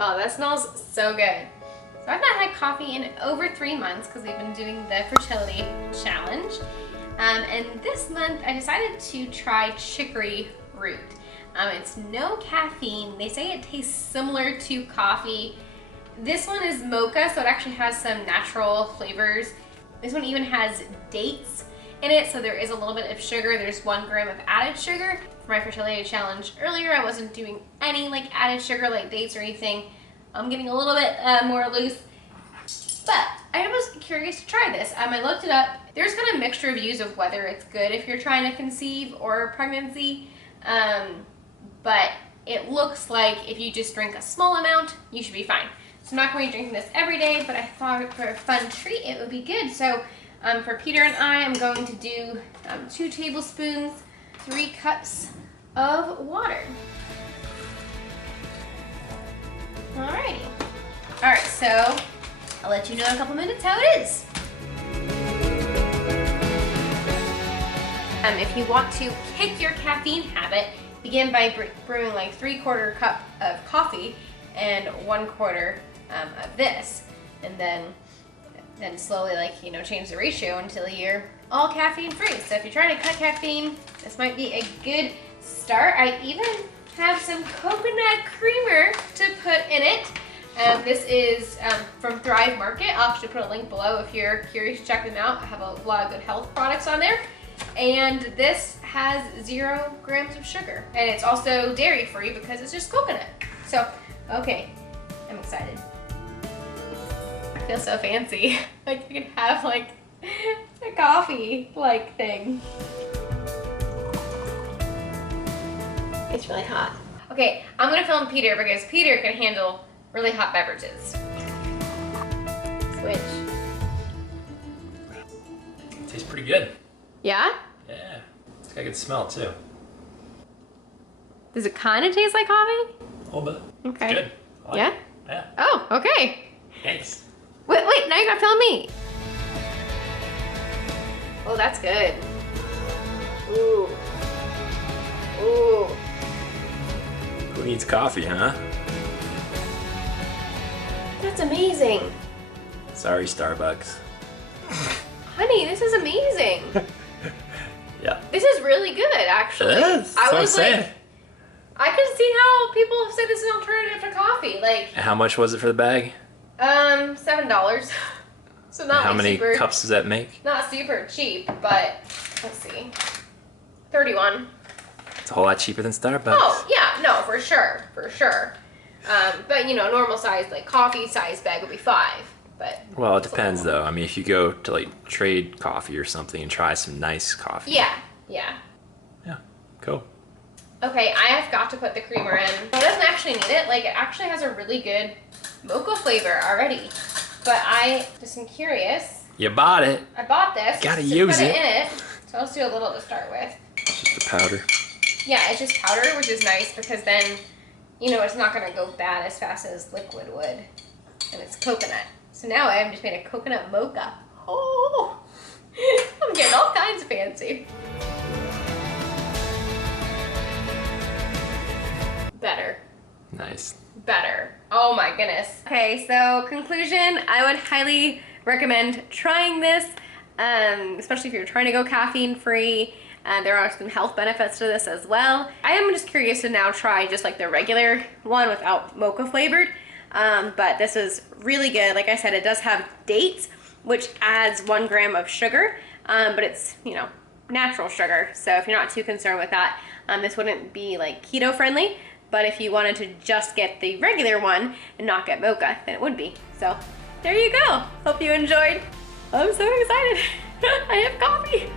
Oh, that smells so good. So I've not had coffee in over 3 months because we've been doing the fertility challenge. And this month I decided to try chicory root. It's no caffeine. They say it tastes similar to coffee. This one is mocha, so it actually has some natural flavors. This one even has dates in it, so there is a little bit of sugar. There's 1 gram of added sugar. For my fertility challenge earlier, I wasn't doing any like added sugar like dates or anything. I'm getting a little bit more loose, but I was curious to try this. I looked it up. There's kind of mixed reviews of whether it's good if you're trying to conceive or pregnancy, but it looks like if you just drink a small amount, you should be fine. So I'm not going to be drinking this every day, but I thought for a fun treat it would be good. So for Peter and I'm going to do 2 tablespoons, 3 cups of water. Alrighty. Alright, so I'll let you know in a couple minutes how it is. If you want to kick your caffeine habit, begin by brewing like 3/4 cup of coffee and 1/4 of this, and then slowly, change the ratio until you're all caffeine free. So if you're trying to cut caffeine, this might be a good start. I even have some coconut creamer to put in it. This is from Thrive Market. I'll actually put a link below if you're curious to check them out. I have a lot of good health products on there. And this has 0 grams of sugar. And it's also dairy free because it's just coconut. So, okay, I'm excited. I feel so fancy. Like you can have like a coffee like thing. It's really hot. Okay, I'm gonna film Peter because Peter can handle really hot beverages. Switch. Tastes pretty good. Yeah? Yeah. It's got a good smell too. Does it kind of taste like coffee? A little bit. Okay. It's good. I like Yeah? it. Yeah. Oh, okay. Thanks. Wait, now you gotta film me. Oh, that's good. Ooh. Ooh. Who needs coffee, huh? That's amazing. Sorry, Starbucks. Honey, this is amazing. Yeah. This is really good, actually. It is. That's what I'm saying. I can see how people say this is an alternative to coffee. Like, And how much was it for the bag? $7. So not How like many super, cups does that make? not super cheap, but let's see. 31. It's a whole lot cheaper than Starbucks. Oh, yeah, no, for sure, for sure. But normal size, like coffee size bag would be 5. But Well, it depends though. I mean, if you go to like Trade Coffee or something and try some nice coffee. yeah. Yeah, cool. Okay, I have got to put the creamer in. It doesn't actually need it. Like, it actually has a really good mocha flavor already. But I just am curious. You bought it. I bought this. Gotta to use put it. in it. So let's do a little to start with. It's just the powder. Yeah, it's just powder, which is nice because then, it's not gonna go bad as fast as liquid would. And it's coconut. So now I have just made a coconut mocha. Oh, I'm getting all kinds of fancy. Better. Nice. Better. Oh my goodness. Okay, so conclusion, I would highly recommend trying this, especially if you're trying to go caffeine free. There are some health benefits to this as well. I am just curious to now try just like the regular one without mocha flavored. But this is really good. Like I said, it does have dates, which adds 1 gram of sugar, but it's, natural sugar. So if you're not too concerned with that, this wouldn't be like keto friendly. But if you wanted to just get the regular one and not get mocha, then it would be. So there you go. Hope you enjoyed. I'm so excited. I have coffee.